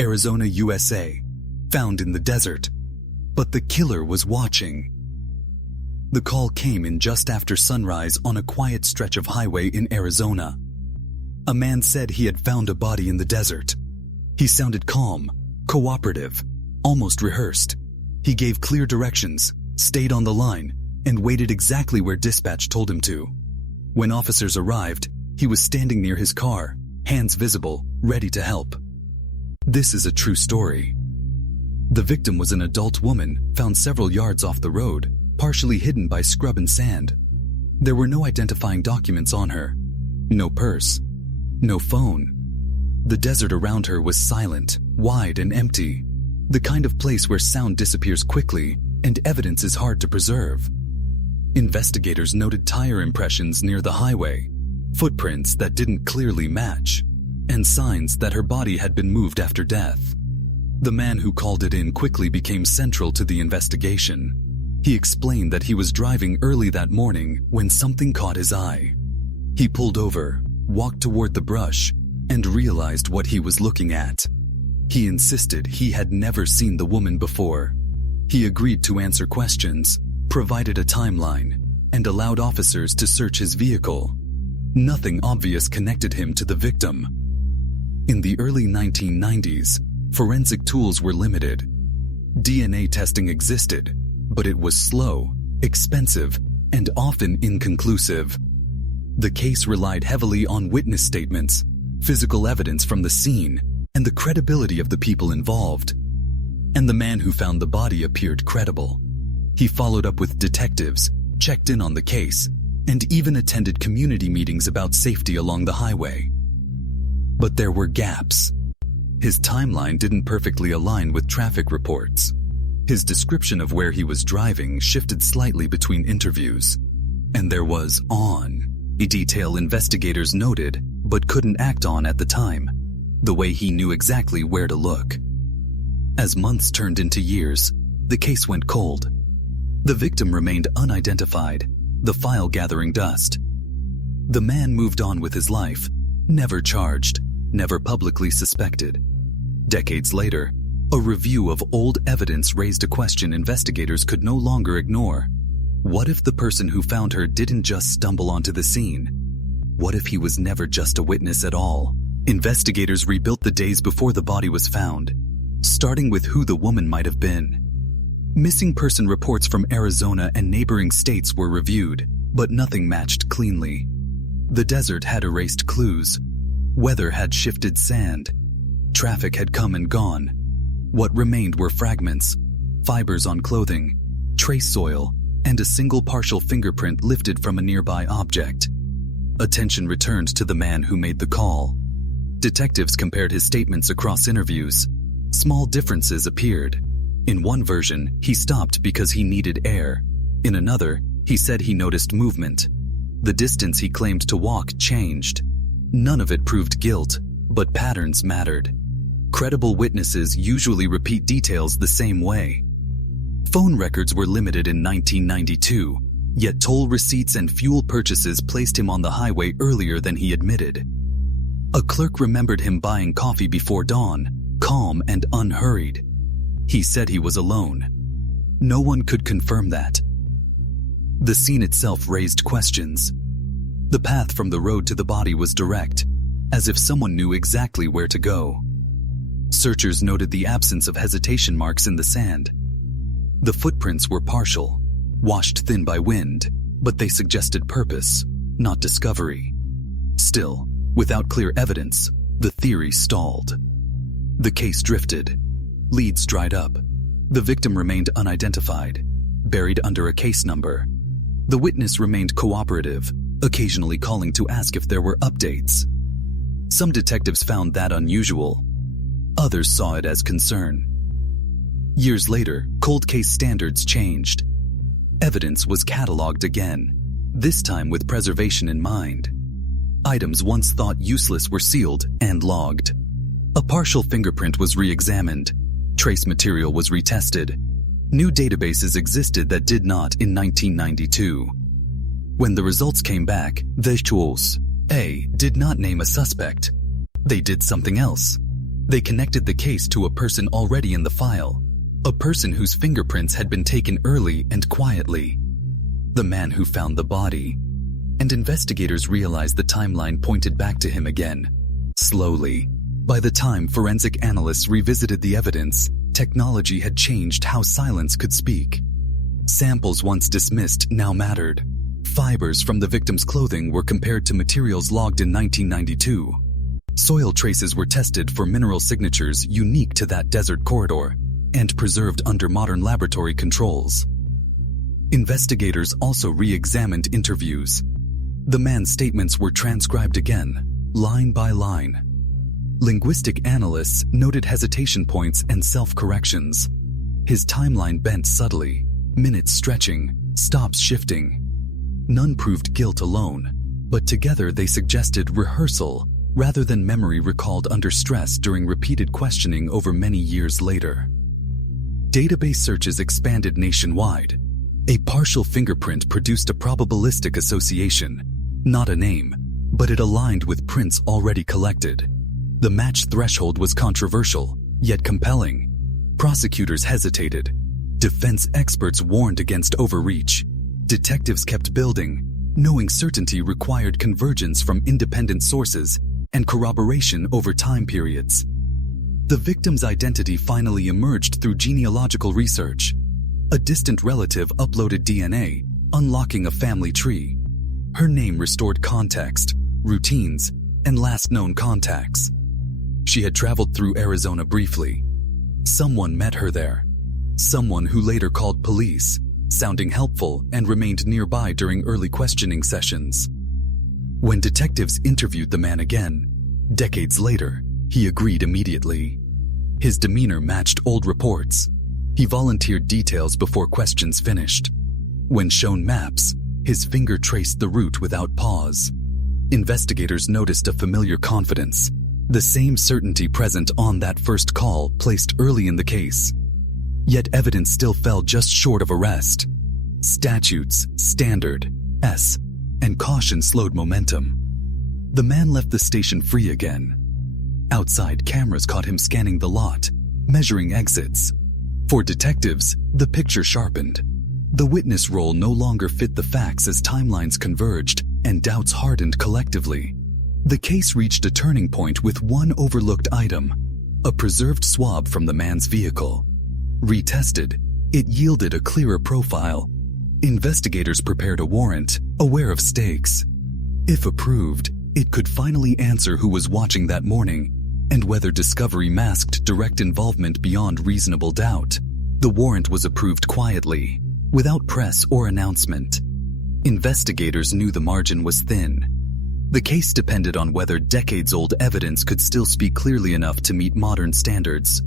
Arizona, USA, found in the desert. But the killer was watching. The call came in just after sunrise on a quiet stretch of highway in Arizona. A man said he had found a body in the desert. He sounded calm, cooperative, almost rehearsed. He gave clear directions, stayed on the line, and waited exactly where dispatch told him to. When officers arrived, he was standing near his car, hands visible, ready to help. This is a true story. The victim was an adult woman found several yards off the road, partially hidden by scrub and sand. There were no identifying documents on her. No purse. No phone. The desert around her was silent, wide and empty. The kind of place where sound disappears quickly and evidence is hard to preserve. Investigators noted tire impressions near the highway, footprints that didn't clearly match, and signs that her body had been moved after death. The man who called it in quickly became central to the investigation. He explained that he was driving early that morning when something caught his eye. He pulled over, walked toward the brush, and realized what he was looking at. He insisted he had never seen the woman before. He agreed to answer questions, provided a timeline, and allowed officers to search his vehicle. Nothing obvious connected him to the victim. In the early 1990s, forensic tools were limited. DNA testing existed, but it was slow, expensive, and often inconclusive. The case relied heavily on witness statements, physical evidence from the scene, and the credibility of the people involved. And the man who found the body appeared credible. He followed up with detectives, checked in on the case, and even attended community meetings about safety along the highway. But there were gaps. His timeline didn't perfectly align with traffic reports. His description of where he was driving shifted slightly between interviews. And there was a detail investigators noted but couldn't act on at the time, the way he knew exactly where to look. As months turned into years, the case went cold. The victim remained unidentified, the file gathering dust. The man moved on with his life, never charged, never publicly suspected. Decades later, a review of old evidence raised a question investigators could no longer ignore. What if the person who found her didn't just stumble onto the scene? What if he was never just a witness at all? Investigators rebuilt the days before the body was found, starting with who the woman might have been. Missing person reports from Arizona and neighboring states were reviewed, but nothing matched cleanly. The desert had erased clues. Weather had shifted sand. Traffic had come and gone. What remained were fragments, fibers on clothing, trace soil, and a single partial fingerprint lifted from a nearby object. Attention returned to the man who made the call. Detectives compared his statements across interviews. Small differences appeared. In one version, he stopped because he needed air. In another, he said he noticed movement. The distance he claimed to walk changed. None of it proved guilt, but patterns mattered. Credible witnesses usually repeat details the same way. Phone records were limited in 1992, yet toll receipts and fuel purchases placed him on the highway earlier than he admitted. A clerk remembered him buying coffee before dawn, calm and unhurried. He said he was alone. No one could confirm that. The scene itself raised questions. The path from the road to the body was direct, as if someone knew exactly where to go. Searchers noted the absence of hesitation marks in the sand. The footprints were partial, washed thin by wind, but they suggested purpose, not discovery. Still, without clear evidence, the theory stalled. The case drifted. Leads dried up. The victim remained unidentified, buried under a case number. The witness remained cooperative, occasionally calling to ask if there were updates. Some detectives found that unusual. Others saw it as concern. Years later, cold case standards changed. Evidence was cataloged again, this time with preservation in mind. Items once thought useless were sealed and logged. A partial fingerprint was re-examined. Trace material was retested. New databases existed that did not in 1992. When the results came back, the juez did not name a suspect. They did something else. They connected the case to a person already in the file, a person whose fingerprints had been taken early and quietly, the man who found the body. And investigators realized the timeline pointed back to him again, slowly. By the time forensic analysts revisited the evidence, technology had changed how silence could speak. Samples once dismissed now mattered. Fibers from the victim's clothing were compared to materials logged in 1992. Soil traces were tested for mineral signatures unique to that desert corridor and preserved under modern laboratory controls. Investigators also re-examined interviews. The man's statements were transcribed again, line by line. Linguistic analysts noted hesitation points and self-corrections. His timeline bent subtly, minutes stretching, stops shifting. None proved guilt alone, but together they suggested rehearsal rather than memory recalled under stress during repeated questioning over many years later. Database searches expanded nationwide. A partial fingerprint produced a probabilistic association, not a name, but it aligned with prints already collected. The match threshold was controversial, yet compelling. Prosecutors hesitated. Defense experts warned against overreach. Detectives kept building, knowing certainty required convergence from independent sources and corroboration over time periods. The victim's identity finally emerged through genealogical research. A distant relative uploaded DNA, unlocking a family tree. Her name restored context, routines, and last known contacts. She had traveled through Arizona briefly. Someone met her there. Someone who later called police, sounding helpful and remained nearby during early questioning sessions. When detectives interviewed the man again, decades later, he agreed immediately. His demeanor matched old reports. He volunteered details before questions finished. When shown maps, his finger traced the route without pause. Investigators noticed a familiar confidence, the same certainty present on that first call placed early in the case. Yet evidence still fell just short of arrest. Statutes, standard, S, and caution slowed momentum. The man left the station free again. Outside, cameras caught him scanning the lot, measuring exits. For detectives, the picture sharpened. The witness role no longer fit the facts as timelines converged and doubts hardened collectively. The case reached a turning point with one overlooked item, a preserved swab from the man's vehicle. Retested, it yielded a clearer profile. Investigators prepared a warrant, aware of stakes. If approved, it could finally answer who was watching that morning and whether discovery masked direct involvement beyond reasonable doubt. The warrant was approved quietly, without press or announcement. Investigators knew the margin was thin. The case depended on whether decades-old evidence could still speak clearly enough to meet modern standards.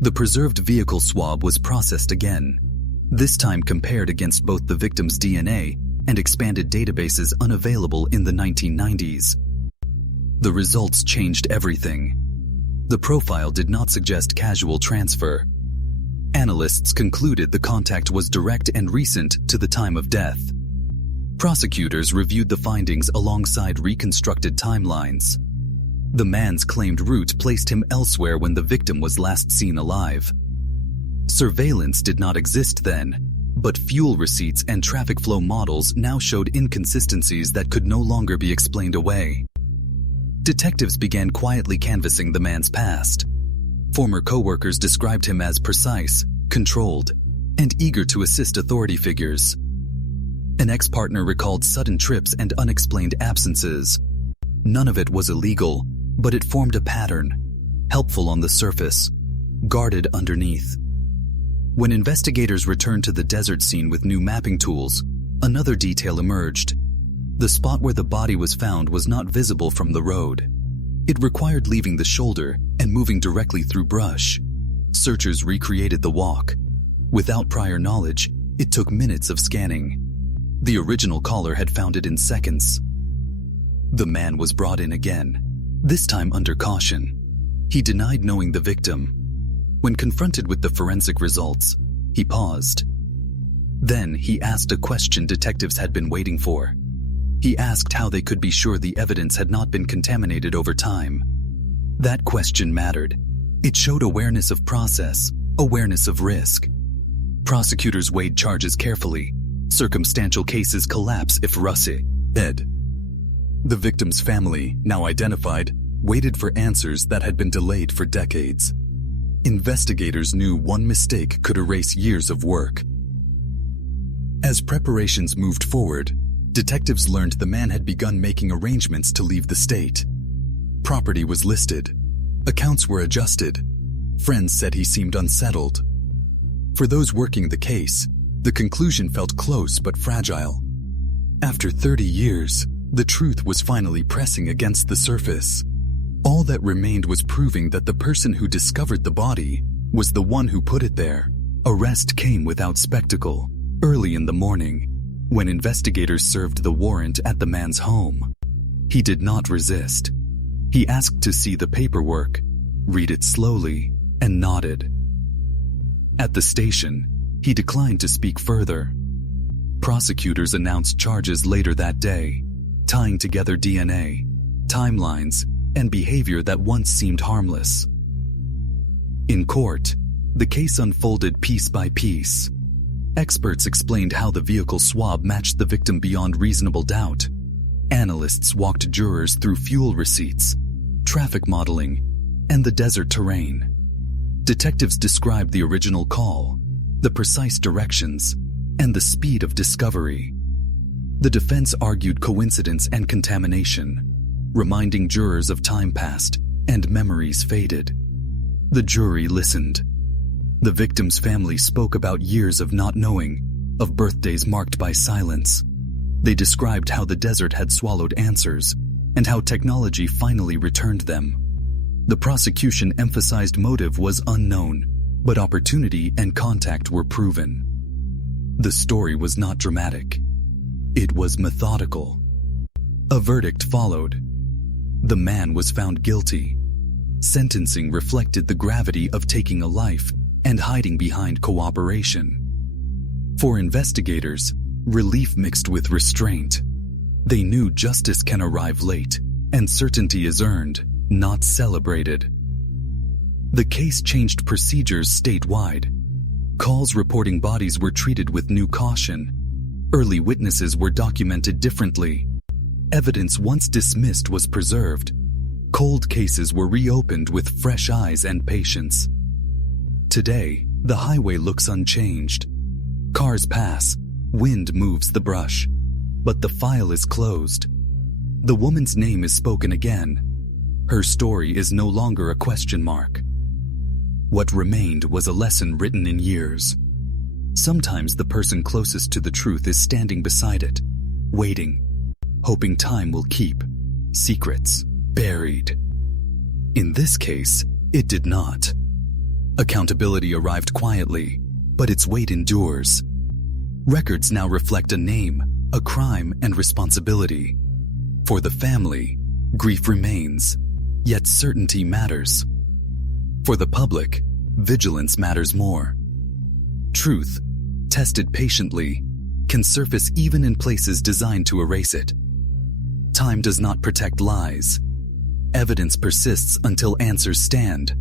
The preserved vehicle swab was processed again, this time compared against both the victim's DNA and expanded databases unavailable in the 1990s. The results changed everything. The profile did not suggest casual transfer. Analysts concluded the contact was direct and recent to the time of death. Prosecutors reviewed the findings alongside reconstructed timelines. The man's claimed route placed him elsewhere when the victim was last seen alive. Surveillance did not exist then, but fuel receipts and traffic flow models now showed inconsistencies that could no longer be explained away. Detectives began quietly canvassing the man's past. Former co-workers described him as precise, controlled, and eager to assist authority figures. An ex-partner recalled sudden trips and unexplained absences. None of it was illegal, but it formed a pattern, helpful on the surface, guarded underneath. When investigators returned to the desert scene with new mapping tools, another detail emerged. The spot where the body was found was not visible from the road. It required leaving the shoulder and moving directly through brush. Searchers recreated the walk. Without prior knowledge, it took minutes of scanning. The original caller had found it in seconds. The man was brought in again, this time under caution. He denied knowing the victim. When confronted with the forensic results, he paused. Then he asked a question detectives had been waiting for. He asked how they could be sure the evidence had not been contaminated over time. That question mattered, It showed awareness of process, awareness of risk. Prosecutors weighed charges carefully. Circumstantial cases collapse if Russi dead. The victim's family, now identified, waited for answers that had been delayed for decades. Investigators knew one mistake could erase years of work. As preparations moved forward, detectives learned the man had begun making arrangements to leave the state. Property was listed. Accounts were adjusted. Friends said he seemed unsettled. For those working the case, the conclusion felt close but fragile. After 30 years, the truth was finally pressing against the surface. All that remained was proving that the person who discovered the body was the one who put it there. Arrest came without spectacle. Early in the morning, when investigators served the warrant at the man's home, he did not resist. He asked to see the paperwork, read it slowly, and nodded. At the station, he declined to speak further. Prosecutors announced charges later that day, tying together DNA, timelines, and behavior that once seemed harmless. In court, the case unfolded piece by piece. Experts explained how the vehicle swab matched the victim beyond reasonable doubt. Analysts walked jurors through fuel receipts, traffic modeling, and the desert terrain. Detectives described the original call, the precise directions, and the speed of discovery. The defense argued coincidence and contamination, reminding jurors of time past and memories faded. The jury listened. The victim's family spoke about years of not knowing, of birthdays marked by silence. They described how the desert had swallowed answers and how technology finally returned them. The prosecution emphasized motive was unknown, but opportunity and contact were proven. The story was not dramatic. It was methodical. A verdict followed. The man was found guilty. Sentencing reflected the gravity of taking a life and hiding behind cooperation. For investigators, relief mixed with restraint. They knew justice can arrive late, and certainty is earned, not celebrated. The case changed procedures statewide. Calls reporting bodies were treated with new caution. Early witnesses were documented differently. Evidence once dismissed was preserved. Cold cases were reopened with fresh eyes and patience. Today, the highway looks unchanged. Cars pass, wind moves the brush, but the file is closed. The woman's name is spoken again. Her story is no longer a question mark. What remained was a lesson written in years. Sometimes the person closest to the truth is standing beside it, waiting, hoping time will keep secrets buried. In this case, it did not. Accountability arrived quietly, but its weight endures. Records now reflect a name, a crime, and responsibility. For the family, grief remains, yet certainty matters. For the public, vigilance matters more. Truth, tested patiently, can surface even in places designed to erase it. Time does not protect lies. Evidence persists until answers stand.